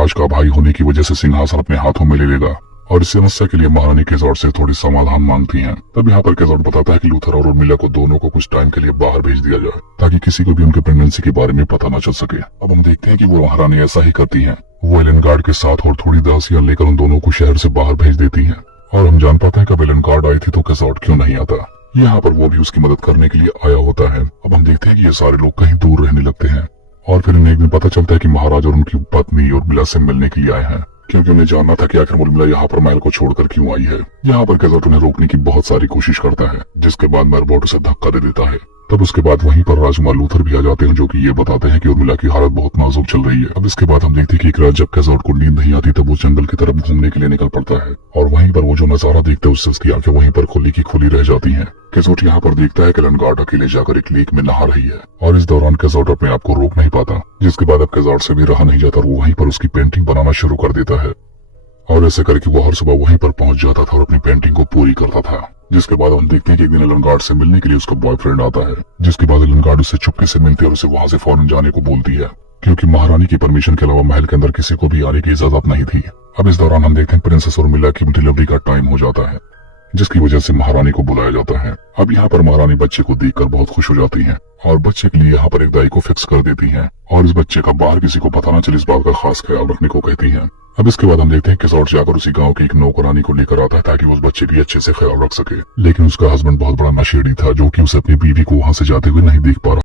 राज का भाई होने की वजह से सिंहासन अपने हाथों में ले लेगा और इस समस्या के लिए महारानी केजोट से थोड़ी समाधान मांगती हैं। तब यहाँ पर केजोट बताता है कि लूथर और उर्मिला को दोनों को कुछ टाइम के लिए बाहर भेज दिया जाए ताकि किसी को भी उनके प्रेगनेंसी के बारे में पता न चल सके। अब हम देखते हैं कि वो महारानी ऐसा ही करती हैं। वो एलन गार्ड के साथ और थोड़ी दसियां लेकर उन दोनों को शहर से बाहर भेज देती है और हम जान पाते हैं कब एलन गार्ड आई थी तो केजोट क्यों नहीं आता। यहाँ पर वो भी उसकी मदद करने के लिए आया होता है। अब हम देखते हैं कि ये सारे लोग कहीं दूर रहने लगते हैं और फिर इन्हें एक दिन पता चलता है कि महाराज और उनकी पत्नी उर्मिला से मिलने के लिए आए हैं, क्योंकि उन्हें जानना था कि आखिर उर्मिला यहाँ पर महल को छोड़कर क्यों आई है। यहाँ पर केजोट उन्हें रोकने की बहुत सारी कोशिश करता है, जिसके बाद मेरबोट उसे धक्का दे देता है। तब उसके बाद वहीं पर राजकुमार लूथर भी आ जाते हैं, जो कि ये बताते हैं कि उर्मिला की हालत बहुत नाजुक चल रही है। अब इसके बाद हम देखते हैं कि एक रात जब केजोट को नींद नहीं आती तब वो जंगल की तरफ घूमने के लिए निकल पड़ता है और वहीं पर वो जो नजारा देखते हैं उससे उसकी आंखें वहीं पर खुली की खुली रह जाती हैं। केजोट यहाँ पर देखता है कि एलन गार्ड अकेले जाकर एक लेक में नहा रही है और इस दौरान केजोट अपने आप को रोक नहीं पाता, जिसके बाद अब केजोट से भी रहा नहीं जाता और वो वहीं पर उसकी पेंटिंग बनाना शुरू कर देता है। और ऐसे करके वो हर सुबह वहीं पर पहुंच जाता था और अपनी पेंटिंग को पूरी करता था। जिसके बाद हम देखते हैं कि एक दिन एलन गार्ड से मिलने के लिए उसका बॉयफ्रेंड आता है, जिसके बाद एलन गार्ड उससे चुपके से मिलती है और उसे वहां से फौरन जाने को बोलती है, क्योंकि महारानी की परमिशन के अलावा महल के अंदर किसी को भी आने की इजाजत नहीं थी। अब इस दौरान हम देखते हैं प्रिंसेस उर्मिला की डिलीवरी का टाइम हो जाता है, जिसकी वजह से महारानी को बुलाया जाता है। अब यहाँ पर महारानी बच्चे को देखकर बहुत खुश हो जाती हैं और बच्चे के लिए यहाँ पर एक दाई को फिक्स कर देती हैं और इस बच्चे का बाहर किसी को पता न चले इस बात का खास ख्याल रखने को कहती हैं। अब इसके बाद हम देखते हैं केजोट जाकर उसी गांव की एक नौकरानी को लेकर आता है ताकि वो उस बच्चे की अच्छे से ख्याल रख सके, लेकिन उसका हस्बैंड बहुत बड़ा नशेड़ी था जो कि उसे अपनी बीवी को वहां से जाते हुए नहीं देख पा रहा।